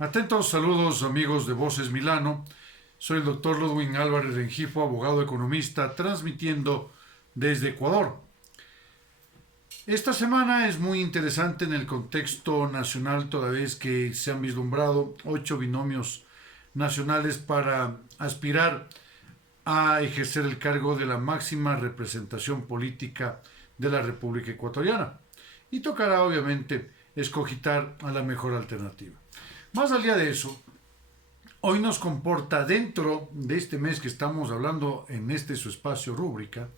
Atentos saludos amigos de Voces Milano. Soy el doctor Ludwig Álvarez Rengifo, abogado economista, transmitiendo desde Ecuador. Esta semana es muy interesante en el contexto nacional, toda vez que se han vislumbrado 8 binomios nacionales para aspirar a ejercer el cargo de la máxima representación política de la República Ecuatoriana. Y tocará obviamente escogitar a la mejor alternativa. Más allá de eso, hoy nos comporta dentro de este mes que estamos hablando en su espacio rúbrica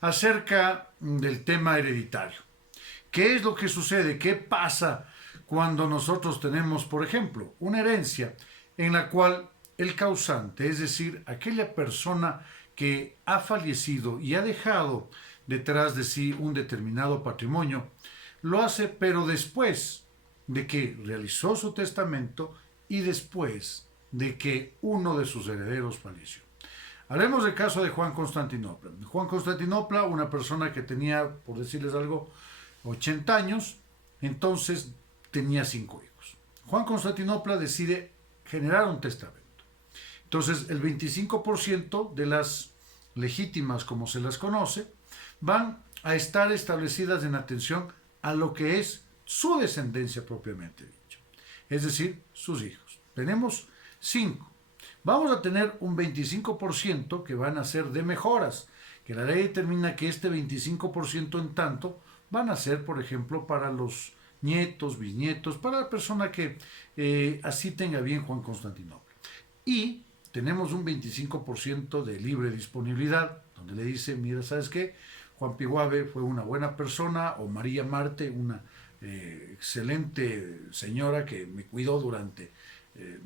acerca del tema hereditario. ¿Qué es lo que sucede? ¿Qué pasa cuando nosotros tenemos, por ejemplo, una herencia en la cual el causante, es decir, aquella persona que ha fallecido y ha dejado detrás de sí un determinado patrimonio, lo hace pero después de que realizó su testamento y después de que uno de sus herederos falleció? Haremos el caso de Juan Constantinopla. Juan Constantinopla, una persona que tenía, por decirles algo, 80 años, entonces tenía 5 hijos. Juan Constantinopla decide generar un testamento. Entonces, el 25% de las legítimas, como se las conoce, van a estar establecidas en atención a lo que es su descendencia propiamente dicho, es decir, sus hijos. Tenemos 5. Vamos a tener un 25% que van a ser de mejoras, que la ley determina que este 25% en tanto van a ser, por ejemplo, para los nietos, bisnietos, para la persona que así tenga bien Juan Constantinopla. Y tenemos un 25% de libre disponibilidad, donde le dice, mira, ¿sabes qué? Juan Piguave fue una buena persona, o María Marte, una excelente señora que me cuidó durante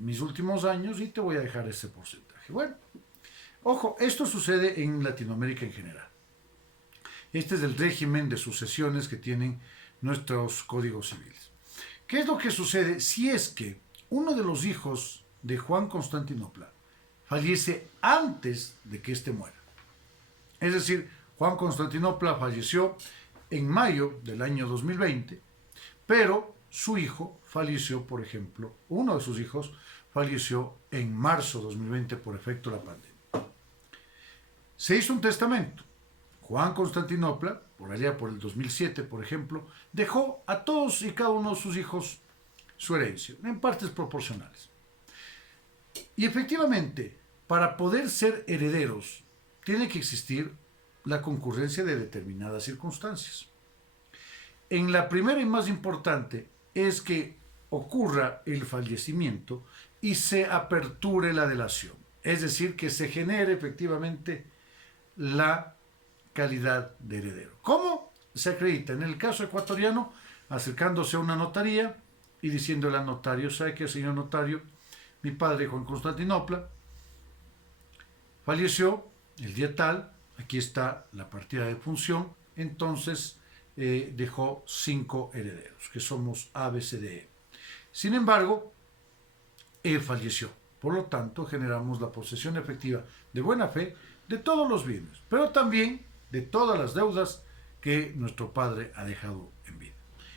mis últimos años y te voy a dejar ese porcentaje. Bueno, ojo, esto sucede en Latinoamérica en general. Este es el régimen de sucesiones que tienen nuestros códigos civiles. ¿Qué es lo que sucede si es que uno de los hijos de Juan Constantinopla fallece antes de que éste muera? Es decir, Juan Constantinopla falleció en mayo del año 2020, pero su hijo falleció, por ejemplo, uno de sus hijos falleció en marzo de 2020 por efecto de la pandemia. Se hizo un testamento. Juan Constantinopla, por allá por el 2007, por ejemplo, dejó a todos y cada uno de sus hijos su herencia, en partes proporcionales. Y efectivamente, para poder ser herederos, tiene que existir la concurrencia de determinadas circunstancias. En la primera y más importante es que ocurra el fallecimiento y se aperture la delación, es decir, que se genere efectivamente la calidad de heredero. ¿Cómo se acredita? En el caso ecuatoriano, acercándose a una notaría y diciéndole al notario, ¿sabe qué, señor notario? Mi padre, Juan Constantinopla, falleció el día tal, aquí está la partida de función, entonces dejó 5 herederos, que somos A, B, C, D, E. Sin embargo, él falleció. Por lo tanto, generamos la posesión efectiva de buena fe de todos los bienes, pero también de todas las deudas que nuestro padre ha dejado en vida.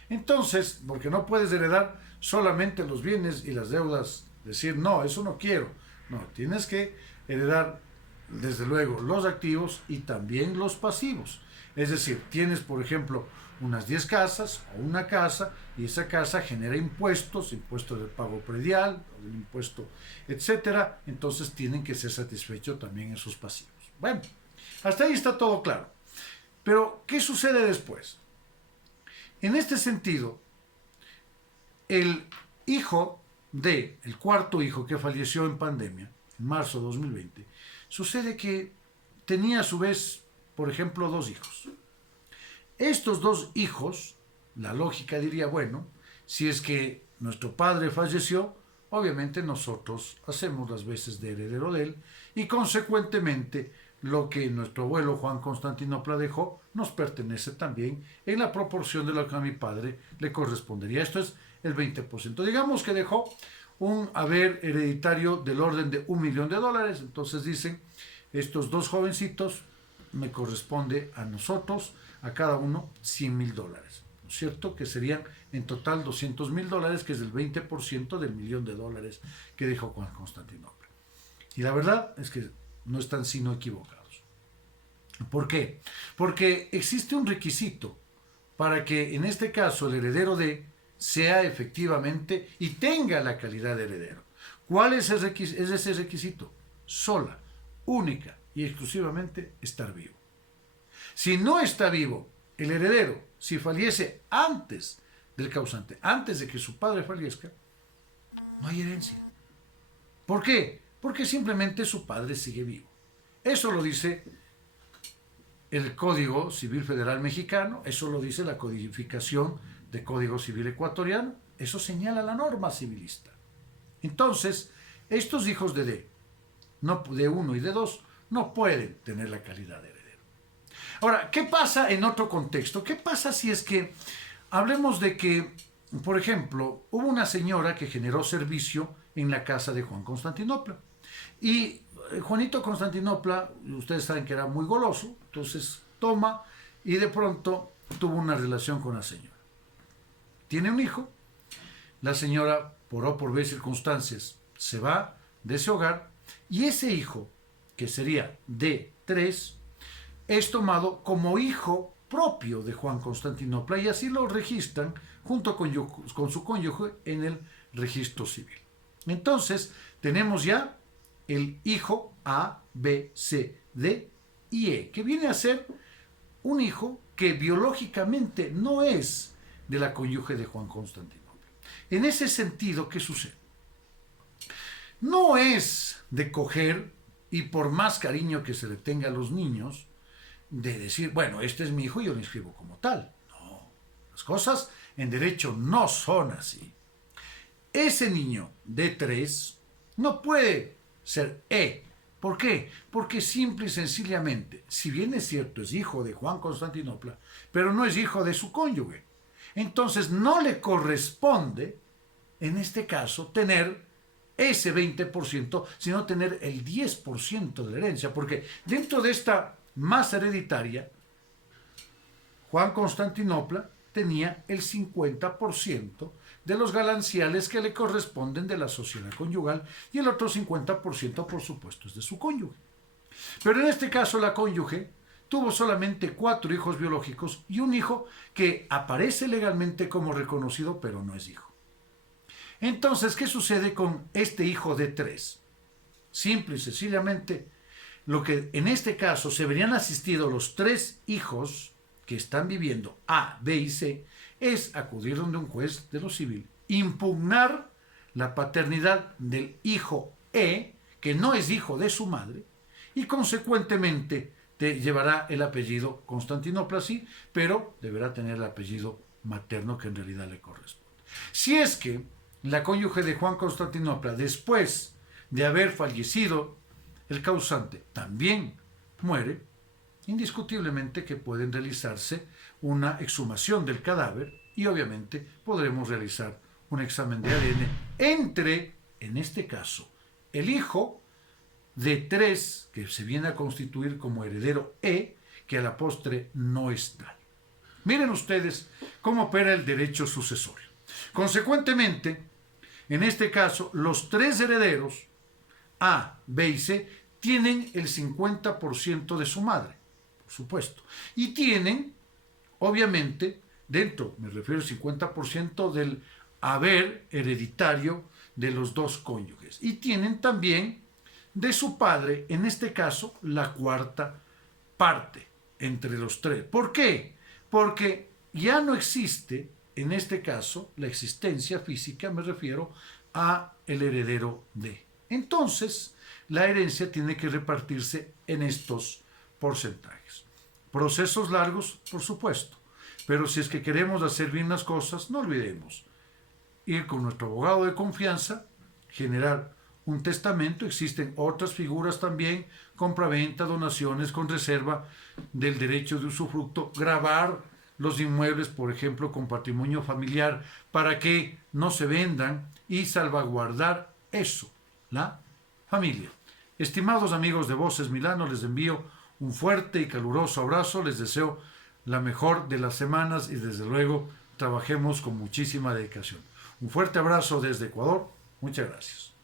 Entonces, porque no puedes heredar solamente los bienes y las deudas, decir, no, eso no quiero. No, tienes que heredar, desde luego, los activos y también los pasivos. Es decir, tienes, por ejemplo, unas 10 casas o una casa y esa casa genera impuestos, impuestos del pago predial, del impuesto, etcétera. Entonces tienen que ser satisfechos también esos pasivos. Bueno, hasta ahí está todo claro. Pero, ¿qué sucede después? En este sentido, el cuarto hijo que falleció en pandemia, en marzo de 2020, sucede que tenía a su vez, por ejemplo, 2 hijos. Estos 2 hijos, la lógica diría, bueno, si es que nuestro padre falleció, obviamente nosotros hacemos las veces de heredero de él y consecuentemente lo que nuestro abuelo Juan Constantinopla dejó nos pertenece también en la proporción de lo que a mi padre le correspondería. Esto es el 20%. Digamos que dejó un haber hereditario del orden de $1.000.000. Entonces dicen, estos 2 jovencitos me corresponde a nosotros, a cada uno, $100.000. ¿no es cierto? Que serían en total $200,000, que es el 20% del $1,000,000 que dejó Juan Constantinopla. Y la verdad es que no están sino equivocados. ¿Por qué? Porque existe un requisito para que en este caso el heredero de sea efectivamente y tenga la calidad de heredero. ¿Cuál es ese requisito? Sola, única y exclusivamente estar vivo. Si no está vivo el heredero, si fallece antes del causante, antes de que su padre fallezca, no hay herencia. ¿Por qué? Porque simplemente su padre sigue vivo. Eso lo dice el Código Civil Federal Mexicano, eso lo dice la codificación del Código Civil Ecuatoriano, eso señala la norma civilista. Entonces, estos hijos de uno y de dos, no pueden tener la calidad de heredero. Ahora, ¿qué pasa en otro contexto? ¿Qué pasa si es que hablemos de que, por ejemplo, hubo una señora que generó servicio en la casa de Juan Constantinopla? Y Juanito Constantinopla, ustedes saben que era muy goloso, entonces toma y de pronto tuvo una relación con la señora. Tiene un hijo, la señora, por O por B circunstancias, se va de ese hogar y ese hijo, que sería D3, es tomado como hijo propio de Juan Constantinopla y así lo registran junto con su cónyuge en el registro civil. Entonces, tenemos ya el hijo A, B, C, D y E, que viene a ser un hijo que biológicamente no es de la cónyuge de Juan Constantinopla. En ese sentido, ¿qué sucede? No es de coger y por más cariño que se le tenga a los niños, de decir, bueno, este es mi hijo y yo lo inscribo como tal. No, las cosas en derecho no son así. Ese niño de 3 no puede ser E. ¿Por qué? Porque simple y sencillamente, si bien es cierto, es hijo de Juan Constantinopla, pero no es hijo de su cónyuge. Entonces no le corresponde, en este caso, tener ese 20%, sino tener el 10% de la herencia, porque dentro de esta masa hereditaria, Juan Constantinopla tenía el 50% de los gananciales que le corresponden de la sociedad conyugal y el otro 50%, por supuesto, es de su cónyuge. Pero en este caso la cónyuge tuvo solamente 4 hijos biológicos y un hijo que aparece legalmente como reconocido, pero no es hijo. Entonces, ¿qué sucede con este hijo de 3? Simple y sencillamente, lo que en este caso se verían asistidos los 3 hijos que están viviendo A, B y C, es acudir donde un juez de lo civil, impugnar la paternidad del hijo E, que no es hijo de su madre, y consecuentemente te llevará el apellido Constantinopla, sí, pero deberá tener el apellido materno que en realidad le corresponde. Si es que la cónyuge de Juan Constantinopla, después de haber fallecido el causante, también muere, indiscutiblemente que pueden realizarse una exhumación del cadáver y obviamente podremos realizar un examen de ADN entre, en este caso, el hijo de 3 que se viene a constituir como heredero E, que a la postre no es tal. Miren ustedes cómo opera el derecho sucesorio. Consecuentemente, en este caso, los 3 herederos, A, B y C, tienen el 50% de su madre, por supuesto. Y tienen, obviamente, dentro, me refiero al 50% del haber hereditario de los 2 cónyuges. Y tienen también de su padre, en este caso, la 4ª parte entre los 3. ¿Por qué? Porque ya no existe, en este caso, la existencia física, me refiero a el heredero D. Entonces, la herencia tiene que repartirse en estos porcentajes. Procesos largos, por supuesto, pero si es que queremos hacer bien las cosas, no olvidemos ir con nuestro abogado de confianza, generar un testamento, existen otras figuras también, compraventa, donaciones con reserva del derecho de usufructo, gravar los inmuebles, por ejemplo, con patrimonio familiar, para que no se vendan y salvaguardar eso, la familia. Estimados amigos de Voces Milano, les envío un fuerte y caluroso abrazo, les deseo la mejor de las semanas y desde luego trabajemos con muchísima dedicación. Un fuerte abrazo desde Ecuador. Muchas gracias.